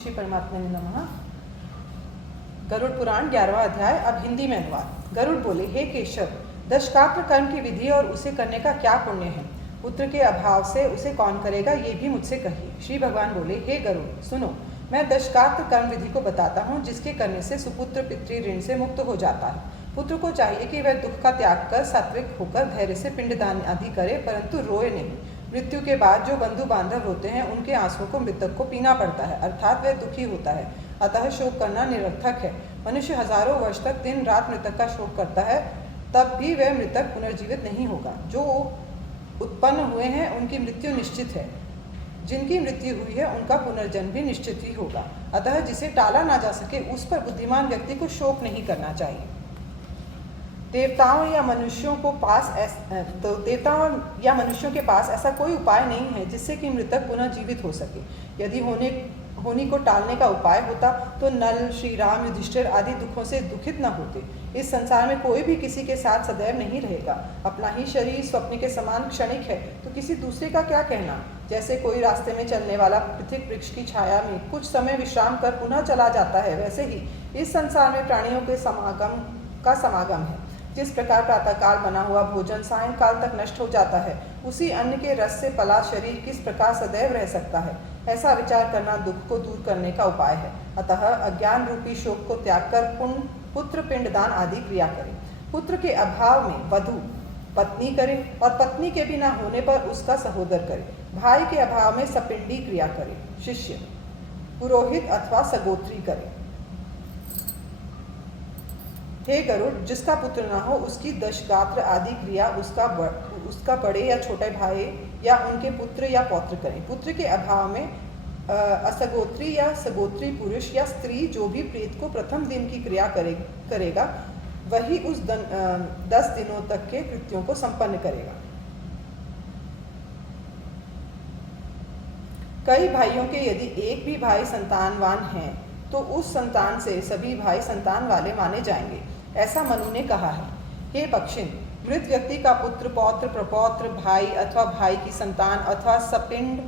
श्री परमात्मा ने नमः। गरुड़ पुराण 11वां अध्याय। अब हिंदी में अनुवाद। गरुड़ बोले, हे केशव, दशकात्र कर्म की विधि और उसे करने का क्या पुण्य है? पुत्र के अभाव से उसे कौन करेगा, ये भी मुझसे कहिए। श्री भगवान बोले, हे गरुड़, सुनो, मैं दशकात्र कर्म विधि को बताता हूँ, जिसके करने से सुपुत्र पितृ ऋण से मुक्त हो जाता है। पुत्र को चाहिए कि वह दुख का त्याग कर सात्विक होकर धैर्य से पिंडदान आदि करे, परंतु रोए नहीं। मृत्यु के बाद जो बंधु बांधव होते हैं, उनके आंसुओं को मृतक को पीना पड़ता है, अर्थात वह दुखी होता है। अतः शोक करना निरर्थक है। मनुष्य हजारों वर्ष तक दिन रात मृतक का शोक करता है, तब भी वह मृतक पुनर्जीवित नहीं होगा। जो उत्पन्न हुए हैं उनकी मृत्यु निश्चित है, जिनकी मृत्यु हुई है उनका पुनर्जन्म भी निश्चित ही होगा। अतः जिसे टाला ना जा सके, उस पर बुद्धिमान व्यक्ति को शोक नहीं करना चाहिए। देवताओं या मनुष्यों के पास ऐसा कोई उपाय नहीं है जिससे कि मृतक पुनः जीवित हो सके। यदि होनी को टालने का उपाय होता तो नल, श्री राम, युधिष्ठिर आदि दुखों से दुखित न होते। इस संसार में कोई भी किसी के साथ सदैव नहीं रहेगा। अपना ही शरीर स्वप्न के समान क्षणिक है, तो किसी दूसरे का क्या कहना। जैसे कोई रास्ते में चलने वाला पथिक वृक्ष की छाया में कुछ समय विश्राम कर पुनः चला जाता है, वैसे ही इस संसार में प्राणियों के समागम है। जिस प्रकार प्रातःकाल बना हुआ भोजन सायंकाल तक नष्ट हो जाता है, उसी अन्न के रस से पला शरीर किस प्रकार सदैव रह सकता है, ऐसा विचार करना दुख को दूर करने का उपाय है। अतः अज्ञान रूपी शोक को त्याग कर पुत्र पिंडदान आदि क्रिया करें। पुत्र के अभाव में वधू पत्नी करे, और पत्नी के भी न होने पर उसका सहोदर करे। भाई के अभाव में सपिंडी क्रिया करे, शिष्य पुरोहित अथवा सगोत्री करे। हे गरुड़, जिसका पुत्र न हो उसकी दशगात्र आदि क्रिया उसका बड़े या छोटे भाई या उनके पुत्र या पौत्र करें। पुत्र के अभाव में असगोत्री या सगोत्री पुरुष या स्त्री जो भी प्रेत को प्रथम दिन की क्रिया करेगा, वही उस 10 दिनों तक के कृत्यों को संपन्न करेगा। कई भाइयों के यदि एक भी भाई संतानवान हैं, तो उस संतान से सभी भाई संतान वाले माने जाएंगे, ऐसा मनु ने कहा है। हे पक्षिन, मृत व्यक्ति का पुत्र, पौत्र, प्रपौत्र, भाई अथवा भाई की संतान अथवा सपिंड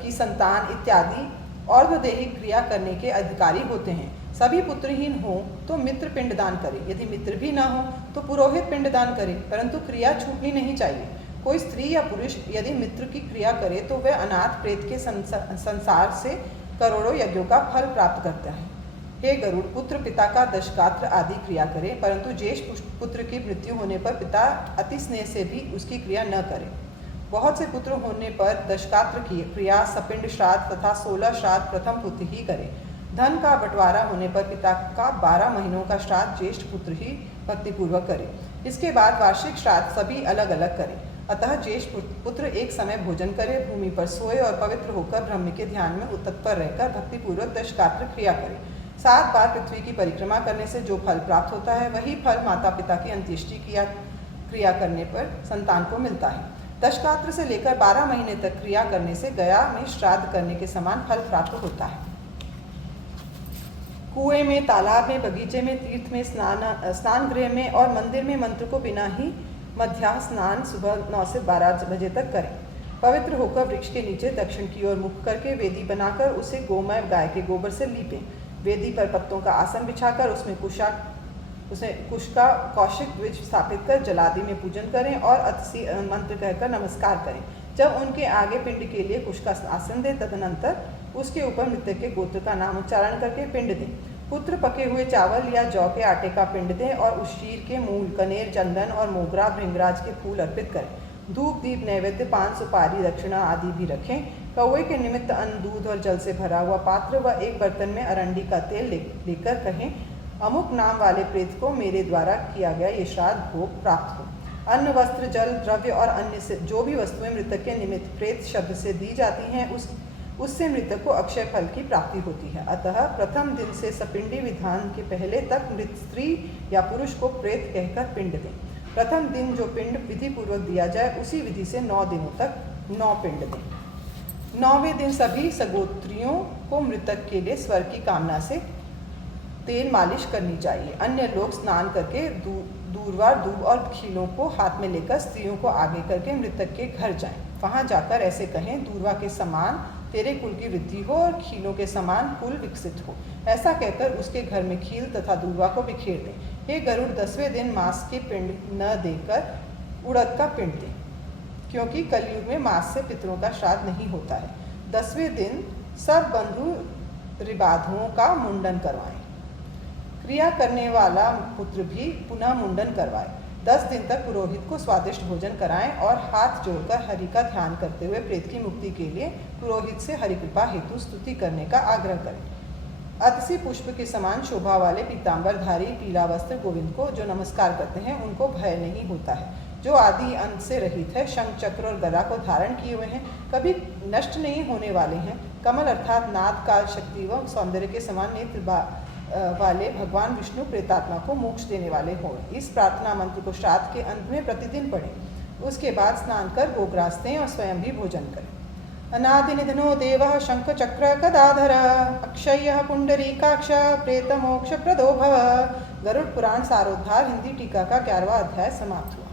की संतान इत्यादि और्ध्वदेही क्रिया करने के अधिकारी होते हैं। सभी पुत्रहीन हो तो मित्र पिंडदान करे, यदि मित्र भी न हो तो पुरोहित पिंडदान करे, परंतु क्रिया छूटनी नहीं चाहिए। कोई स्त्री या पुरुष यदि मित्र की क्रिया करे तो वह अनाथ प्रेत के संसार से करोड़ों यज्ञों का फल प्राप्त करता है। हे गरुड़, पुत्र पिता का दशगात्र आदि क्रिया करे, परंतु ज्येष्ठ पुत्र की मृत्यु होने पर पिता अति स्नेह से भी उसकी क्रिया न करे। बहुत से पुत्र होने पर दशगात्र की क्रिया सपिंड श्राद्ध तथा 16 श्राद्ध प्रथम पुत्र ही करे। धन का बंटवारा होने पर पिता का 12 महीनों का श्राद्ध ज्येष्ठ पुत्र ही भक्तिपूर्वक करे। इसके बाद वार्षिक श्राद्ध सभी अलग अलग करे। अतः ज्येष्ठ पुत्र एक समय भोजन करे, भूमि पर सोए और पवित्र होकर ब्रह्म के ध्यान में तत्पर रहकर भक्तिपूर्वक दशगात्र क्रिया करे। 7 बार पृथ्वी की परिक्रमा करने से जो फल प्राप्त होता है, वही फल माता पिता की अंत्येष्टि क्रिया करने पर संतान को मिलता है। दशगात्र से लेकर 12 महीने तक क्रिया करने से गया में श्राद्ध करने के समान फल प्राप्त होता है। कुएं में, तालाब में, बगीचे में, तीर्थ में, स्नान गृह में और मंदिर में मंत्र को बिना ही मध्याह्न स्नान सुबह 9 से 12 बजे तक करें। पवित्र होकर वृक्ष के नीचे दक्षिण की ओर मुख करके वेदी बनाकर उसे गोमय गाय के गोबर से लीपें। वेदी पर पत्तों का आसन बिछाकर उसमें कुश का कौशिक द्विज स्थापित कर जलादि में पूजन करें और अतिशि मंत्र कहकर नमस्कार करें। जब उनके आगे पिंड के लिए कुश का आसन दें, तदनंतर उसके ऊपर मृतक के गोत्र का नाम उच्चारण करके पिंड दें। पुत्र पके हुए चावल या जौ के आटे का पिंड दें और उस शीर के मूल, कनेर, चंदन और मोगरा भृंगराज के फूल अर्पित करें। धूप, दीप, नैवेद्य, पान, सुपारी, दक्षिणा आदि भी रखें। कौवे के निमित्त अन्न, दूध और जल से भरा हुआ पात्र व एक बर्तन में अरंडी का तेल लेकर कहें, अमुक नाम वाले प्रेत को मेरे द्वारा किया गया ये श्राद्ध भोग प्राप्त हो। अन्न, वस्त्र, जल, द्रव्य और अन्य से जो भी वस्तुएं मृतक के निमित्त प्रेत शब्द से दी जाती हैं, उससे मृतक को अक्षय फल की प्राप्ति होती है। अतः प्रथम दिन से सपिंडी विधान के पहले तक मृत स्त्री या पुरुष को प्रेत कहकर पिंड दें। प्रथम दिन जो पिंड विधि पूर्वक दिया जाए, उसी विधि से 9 दिनों तक 9 पिंड दें। 9वें दिन सभी सगोत्रियों को मृतक के लिए स्वर्ग की कामना से तेल मालिश करनी चाहिए। अन्य लोग स्नान करके दूर्वा, दूब और खीलों को हाथ में लेकर स्त्रियों को आगे करके मृतक के घर जाएं। वहां जाकर ऐसे कहें, दूर्वा के समान तेरे कुल की वृद्धि हो और खीलों के समान कुल विकसित हो। ऐसा कहकर उसके घर में खील तथा दूर्वा को बिखेर दें। हे गरुड़, 10वें दिन मांस के पिंड न देकर उड़द का पिंड दें, क्योंकि कलयुग में मांस से पितरों का श्राद्ध नहीं होता है। 10वें दिन सब बंधु रिबाधुओं का मुंडन करवाएं। क्रिया करने वाला पुत्र भी पुनः मुंडन करवाए। 10 दिन तक पुरोहित को स्वादिष्ट भोजन कराएं और हाथ जोड़कर हरि का ध्यान करते हुए प्रेत की मुक्ति के लिए पुरोहित से हरि कृपा हेतु स्तुति करने का आग्रह करें। अतसी पुष्प के समान शोभा वाले पीताम्बरधारी पीला वस्त्र गोविंद को जो नमस्कार करते हैं उनको भय नहीं होता है। जो आदि अंत से रहित है, शंख चक्र और गदा को धारण किए हुए हैं, कभी नष्ट नहीं होने वाले हैं, कमल अर्थात नाद काल शक्ति व सौंदर्य के समान नेत्र वाले भगवान विष्णु प्रेतात्मा को मोक्ष देने वाले हों। इस प्रार्थना मंत्र को श्राद्ध के अंत में प्रतिदिन पढ़ें। उसके बाद स्नान कर गोग्रास दें और स्वयं भी भोजन करें। अनादिनिधनो देवः शंख चक्र गदाधर अक्षय्यः पुंडरीकाक्ष प्रेत मोक्ष प्रदो भव। गरुड़ पुराण सारोद्धार हिंदी टीका का 11वां अध्याय समाप्त हुआ।